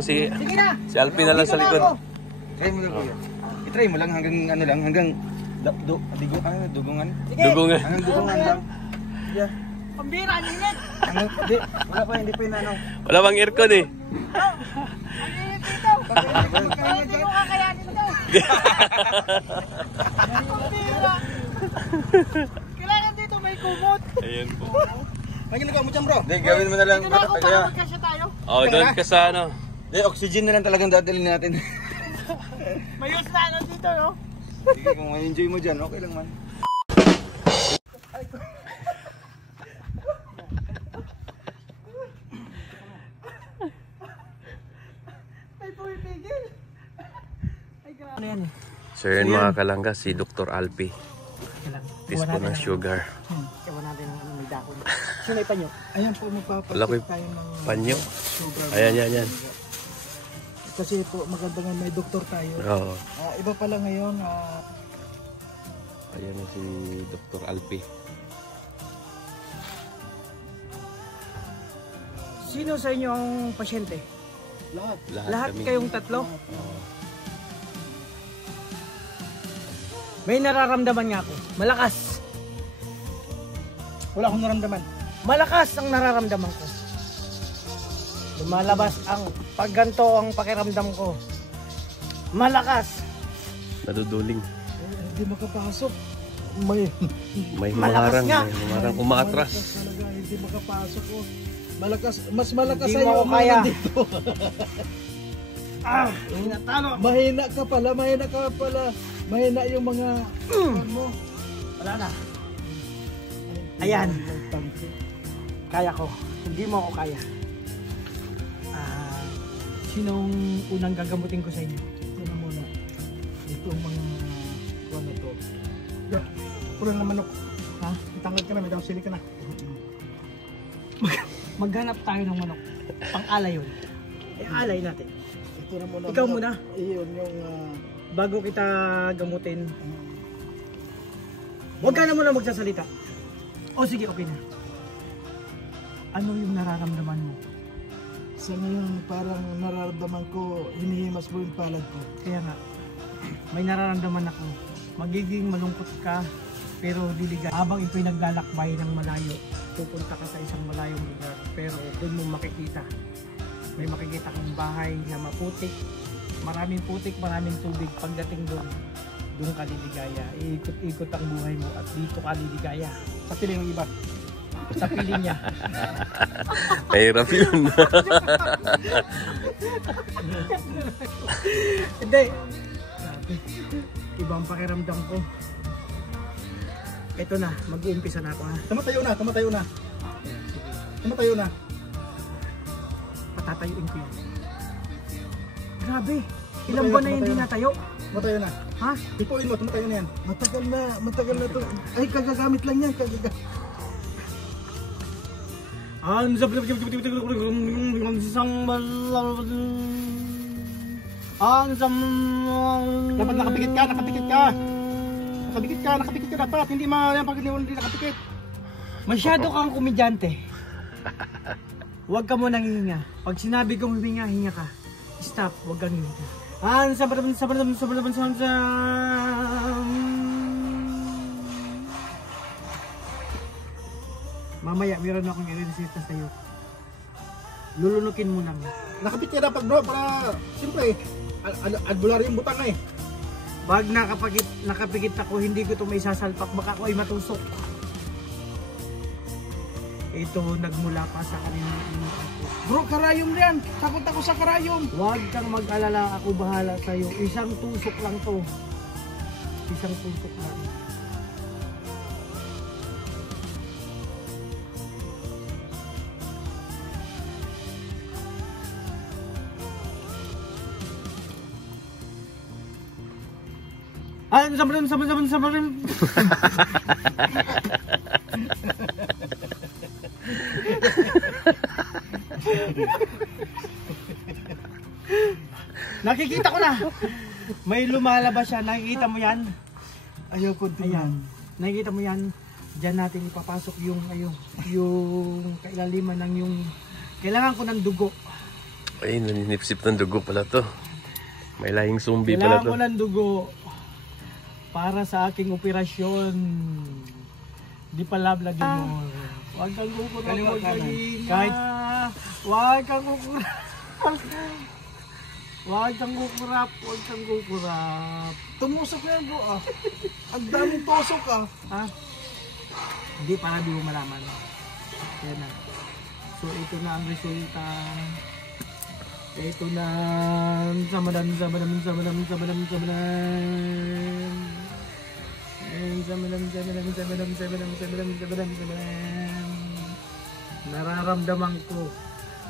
Si Alpin na lang sa likod. Try mo lang kuya. I-try mo lang hanggang ano lang, hanggang dugungan. Dugungan. Hanggang dugungan lang. Yeah. Pambira, ninit! Wala pa, hindi pa yun ano. Wala bang aircon eh. Ang ninit dito! Hindi mo kakayanin to! Pambira! Kailangan dito may kumot! Ayan po. Ang ginagawa mo dyan bro? Hindi, gawin mo na lang. Tignan ako para magkasya tayo. Oh, doon ka sa ano. Hindi, oxygen na lang talagang dadalhin natin. May use na ano dito, no? Sige, kung ma-enjoy mo dyan, okay lang man. Ay, pumipigil! Ay, grabe. Ano yan eh? So yun mga kalangga, si Dr. Alpi. Teaspoon ng sugar. Ewan natin ang ano, may dako. Sino may panyo? Ayan po, Wala ko magpapatik yung tayo ng panyo. sugar. Ayan. Kasi po, maganda nga may doktor tayo. Oo. Iba pala ngayon, Ayan na si Dr. Alpi. Sino sa inyo ang pasyente? Lahat kami. kayong tatlo? May nararamdaman nga ako. Malakas. wala akong naramdaman. Malakas ang nararamdaman ko. Lumalabas ang pagganto ang pakiramdam ko. Malakas. Naduduling. Hindi makapasok. May May Malakas humarang. nga. May humarang umaatras. malakas talaga, hindi makapasok ko. Malakas, mas malakas Hindi sa'yo mo ako ang kaya. nandito. Hinatalo. Mahina ka pala. Mahina yung mga mo. Wala na. Ayan. Kaya ko. Hindi mo ako kaya. Sinong unang gagamutin ko sa inyo? Ito na muna. Itong mga kuwan na to. Yeah. Kulang na manok. Ha? Itangad ka na, may sili ka na. Maghanap tayo ng manok. Pang-alay yun. Alay natin. Ito na muna. Ikaw muna. Iyon yung... Bago kita gamutin. Huwag ka na muna magsasalita. O sige, okay na. Ano yung nararamdaman mo? Sa ngayon, parang nararamdaman ko, hinihimas mo yung palad ko. Kaya nga, may nararamdaman ako. Magiging malungkot ka, pero diligay. Habang ito'y naglalakbay ng malayo, pupunta ka sa isang malayong lugar, pero doon mo makikita. May makikita kang bahay na maputik, maraming putik, maraming tubig. Pagdating doon, doon ka liligaya. Iikot-ikot ang buhay mo at dito ka liligaya. Sa piling ng iba. Sa piling niya. Mahirap yun. Hindi. Ibang pakiramdam ko. Ito na, mag-uumpisa na ako ha. Tumatayo na. Patatayuin ko yun. Grabe. Ilang buwan na hindi natayo. Tumatayo na. Ha? Ipuin mo, tumatayo na yan. Matagal na to. Ay, kagagamit lang yan. Dapat nakapikit ka. Nakapikit ka dapat. Hindi hindi nakapikit. Masyado kang komedyante. Huwag ka mo nang hihinga. Pag sinabi kong huminga, hinga ka. Stop, huwag kang hihinga. Mamaya, meron akong i-resita sa'yo. Lulunukin mo lang. Nakapikit ka dapat bro, para siyempre, albularyo yung butang eh. Pag nakapikit ako, hindi ko ito may sasalpak. Baka ako ay matusok. Ito, nagmula pa sa kanilang inuan ko. Bro, karayom yan. Takot ako sa karayom. Huwag kang mag-alala, ako bahala sa'yo. Isang tusok lang to. Isang tusok lang. Sabarin. Nakikita ko na. May lumalabas siya. Nakikita mo yan? Ayaw ko Ayan. Nakikita mo yan? Diyan natin ipapasok yung kailaliman ng yung kailangan ko ng dugo. Ay, naninipsip ng dugo pala to. May lahing zombie pala Kailangan to. ko ng dugo para sa aking operasyon. Di pa lablagin mo. Huwag kang kukurap. Kaliwa kanan. Kahit, huwag kang kukurap. Huwag kang kukurap. Huwag kang kukurap. Tumusok na yan bro ah. Ang daming tusok ah. Ha? Hindi, para di mo malaman. Yan na. So, ito na ang resulta. Ito na. Samadan. Nararamdaman ko.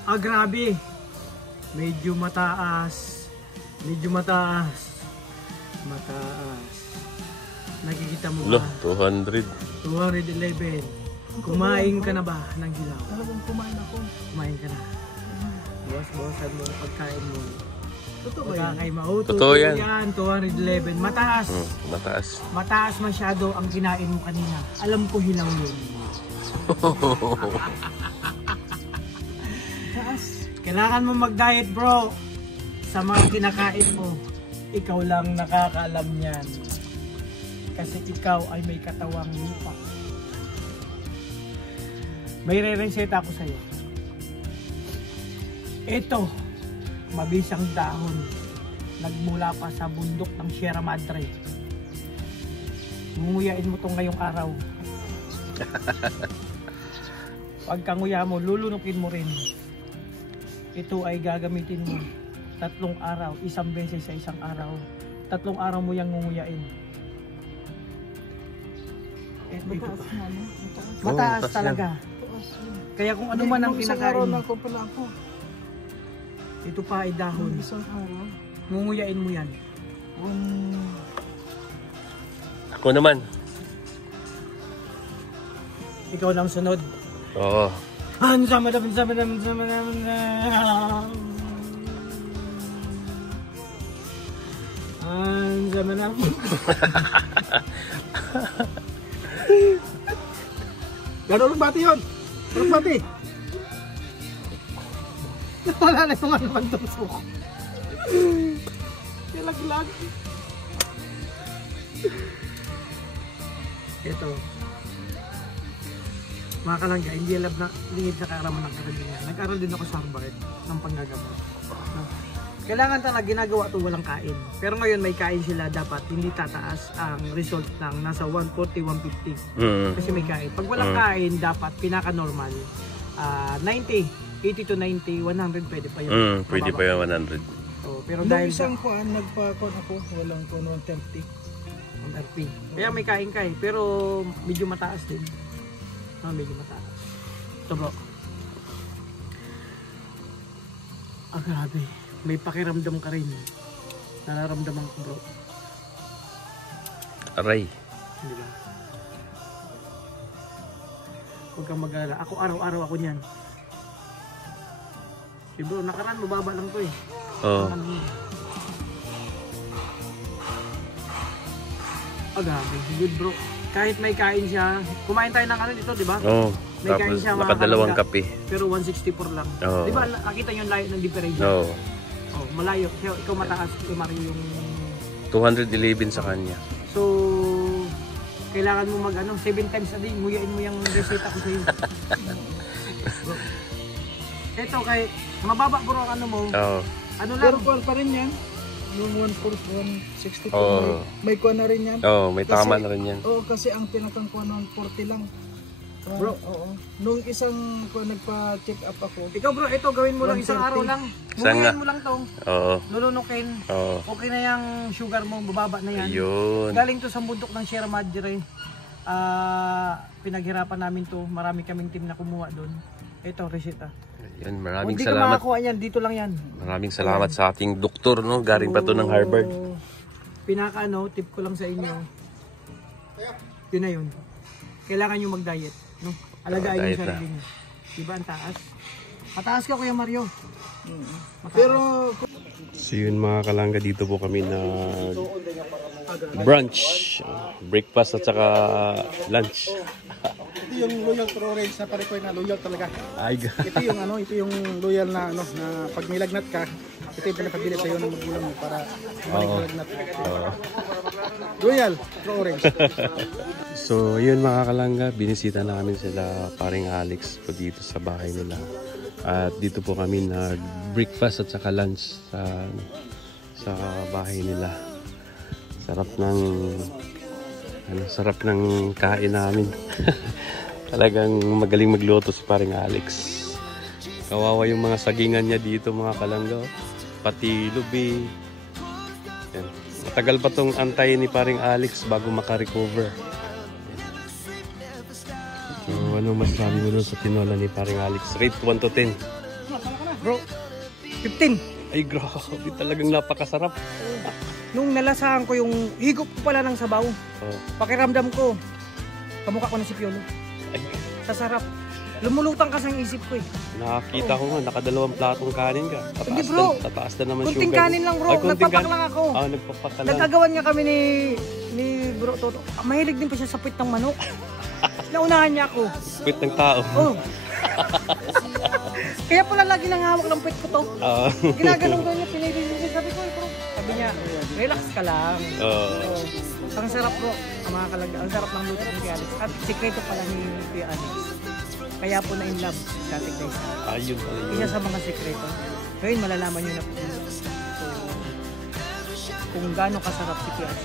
Ah, grabe. Medyo mataas. Mataas. Nakikita mo Lo, ba? 200. 211. Kumain ka na ba ng hilaw? Talagang kumain ako. Kumain ka na. Bawas-bawasan mo ang pagkain mo. Totoo ba yan? Totoo yan. 211. Mataas. Mataas. Mataas masyado ang kinain mo kanina. Alam ko hilaw yun. Taas. Kailangan mo mag-diet bro. Sa mga kinakain mo. Ikaw lang nakakaalam yan. Kasi ikaw ay may katawang lupa. May re-reseta ako sa'yo. Ito, mabisang dahon. Nagmula pa sa bundok ng Sierra Madre. Ngunguyain mo itong ngayong araw. Pagkanguya mo, lulunukin mo rin. Ito ay gagamitin mo 3 araw, 1 beses sa 1 araw. 3 araw mo yung ngunguyain. Mataas na no? Mataas. Mataas mataas talaga. Mataas yun. Kaya kung ano man ang Isang araw kinakain, na ako pala ako. ito pa ay dahon. Isang araw. Ngunguyain mo yan. Ako naman. Ikaw lang sunod. Oo. Samadam. Gano'n bati yun? Anong bati? Wala na yung ano ang tusok. Kilaglag. Ito. Mga kalangga, hindi alam na lingid sa kaaraman ng karamihan. Nag-aral din ako sa Harvard ng panggagamot. No? Kailangan talaga ginagawa ito walang kain. Pero ngayon may kain sila, dapat hindi tataas ang result ng nasa 140, 150. Kasi may kain. Pag walang kain, dapat pinaka-normal. 90, 80 to 90, 100 pwede pa yun. Pwede pa yung 100. Oh, pero Nung dahil isang kuhan, nagpa-kuhan ako. Walang kuno 30. ang RP. Kaya may kain ka eh. Pero medyo mataas din. Medyo mataas. Ito bro. Grabe. May pakiramdam ka rin. Nararamdaman ko bro. Aray. Di ba? Huwag kang mag-alala. Ako araw-araw ako niyan. Si bro, nakaraan mababa lang to eh. Oo. Grabe. Good bro. Kahit may kain siya. Kumain tayo ng ano dito, di ba? Oo. May kain Tapos siya, mga nakadalawang kalangga. kape. Pero 164 lang. Oo. Di ba nakita niyo yung layo ng differential? Oo. Oh, malayo. Kaya ikaw mataas, ikaw Mario yung... 211 sa kanya. So, kailangan mo mag 7 times a day. Nguyain mo yung reseta ko sa'yo. Ito kay, mababa bro ang ano mo. Oo. Ano Pero lang, kuhan pa rin yan. Yung 164, Oo. may kuhan na rin yan. Oo, may Kasi- tama na rin yan. Oo, kasi ang pinakang kuhan ng 40 lang. Bro. Oo. Nung isang kuhan nagpa-check up ako, ikaw bro, ito gawin mo lang isang 130. araw lang. Isang Nguyain nga. mo lang to. Oo. Lulunukin. Oo. Okay na yung sugar mo, bababa na yan. Ayun. Galing to sa bundok ng Sierra Madre. Pinaghirapan namin to. Marami kaming team na kumuha doon. Ito, reseta. Ayun, Kung maraming di ka salamat. makakuha yan, dito lang yan. Maraming salamat sa ating doktor, no? Galing pa to ng Harvard. So, pinaka tip ko lang sa inyo. Yun na yun. Kailangan nyo mag-diet. No? Alagaan Diet yung sarili nyo. Diba ang taas? Mataas ka Kuya Mario. Mataas. pero So yun mga kalangga, dito po kami na brunch, breakfast at saka lunch. ito yung loyal to orange na pare ko na loyal talaga. Ay, Ito yung ano, ito yung loyal na ano na pag nilagnat ka, ito yung pinapabili sa iyo ng magulang mo para malagnat. Loyal to orange. So, yun mga kalangga, binisita namin sila paring Alex po dito sa bahay nila. At dito po kami nag-breakfast at saka lunch sa bahay nila. Sarap ng kain namin. Talagang magaling magluto si paring Alex. Kawawa yung mga sagingan niya dito mga kalangga. Pati lubi. Yan. Matagal pa tong antayin ni paring Alex bago makarecover. So, ano masasabi mo dun sa tinola ni paring Alex? Rate 1 to 10. Bro, 15. Ay, grabe. Talagang napakasarap. Nung nalasahan ko yung higop ko pala ng sabaw, pakiramdam ko, kamukha ko na si Piolo. Ay, Sa sarap. Lumulutang kasi ang isip ko eh. nakakita ko nga, nakadalawang platong kanin ka. Hindi, bro. Tataas na naman Kunting sugar. kanin lang bro, Ay, kunting nagpapak kanin. lang ako. Nagpapak ka lang. Nagkagawan nga kami ni Bro Toto. Mahilig din pa siya sa puwit ng manok. Naunahan niya ako. Kwit ng tao. Oh. Kaya pala lagi nang hawak ng puwit ko to. Ginaganong daw niya, pinili. Sabi ko, bro. Sabi niya, relax ka lang. Ang sarap bro, ang mga kalagda. Ang sarap ng luto ni Kuya Alex. At sikreto pala ni Kuya Alex. Kaya po na in love sa ating guys. Ayun pala yun. Isa sa mga sikreto. Ngayon malalaman nyo na po. So, kung gaano kasarap si Kuya Alex.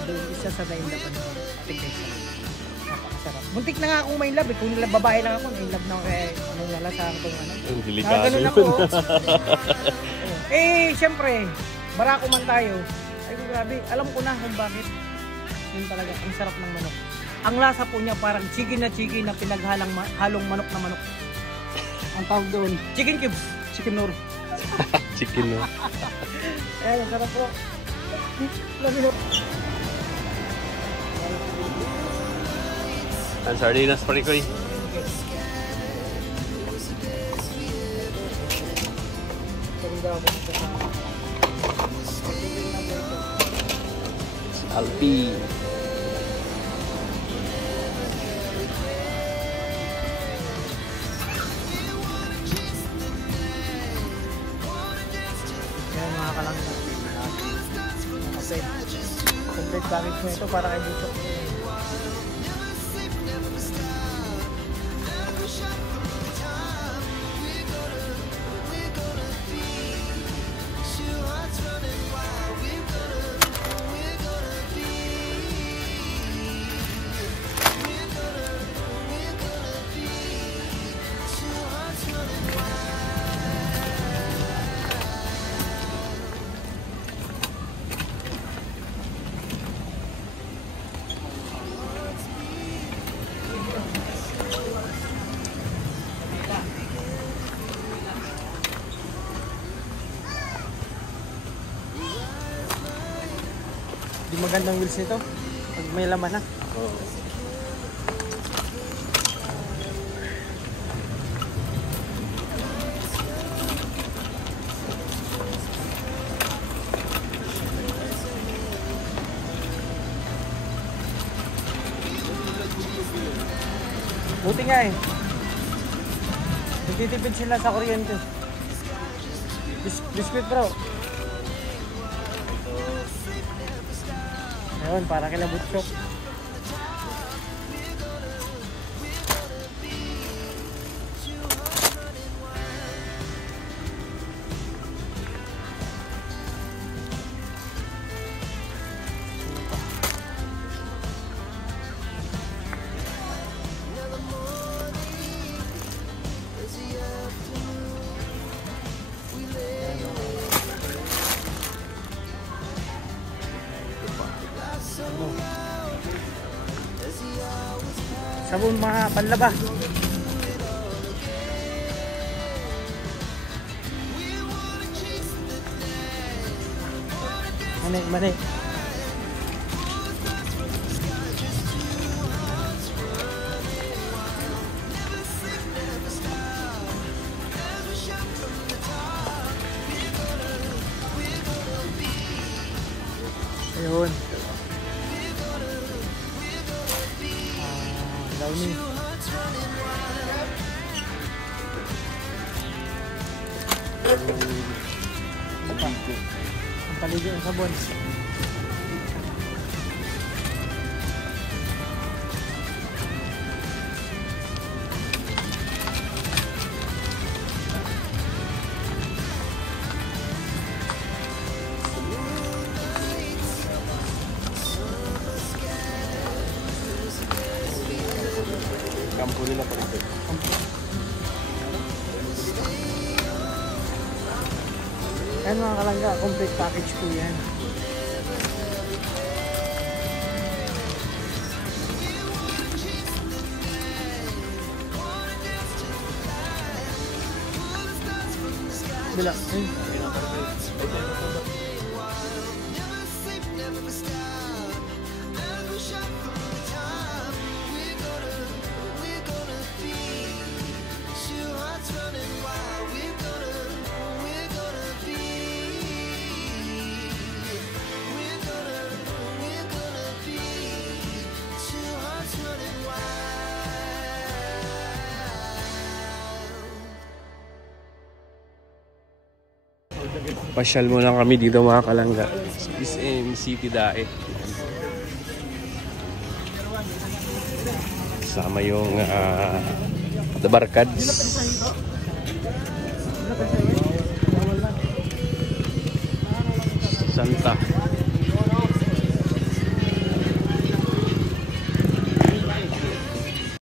Doon isa sa na-in-love ng ating guys. Napakasarap. Muntik na nga akong ma-in-love eh. Kung babae lang ako, na-in-love na ako kaya nung nalasahan ko ano. Ang delikado Ganun yun. ako. Siyempre, barako man tayo. Ay, grabe. Alam ko na kung bakit. Yun talaga, ang sarap ng manok. Ang lasa po niya parang chicken na halong manok na manok. Ang tawag doon, Chicken cubes. chicken nor. Chicken no. Ayan, ang sarap po. Love you. Ang sardinas pa rin ko eh. Alpi. Ayan mga kalangga. Kasi, complete package mo ito para kay dito. Di magandang wheels nito pag may laman na. Buti nga eh. Nagtitipid sila sa kuryente. Biscuit bro. Ayun, para kila butchok. Sabon mga panlaba. Mani. Ayun. Downy. paligo. Ang paligo ng sabon. Kampo nila pa rin. Yan mga kalangga, complete package po yan. Bila. Pasyal mo lang kami dito mga kalangga. SM City Dae. Sama yung The Barkads. Santa.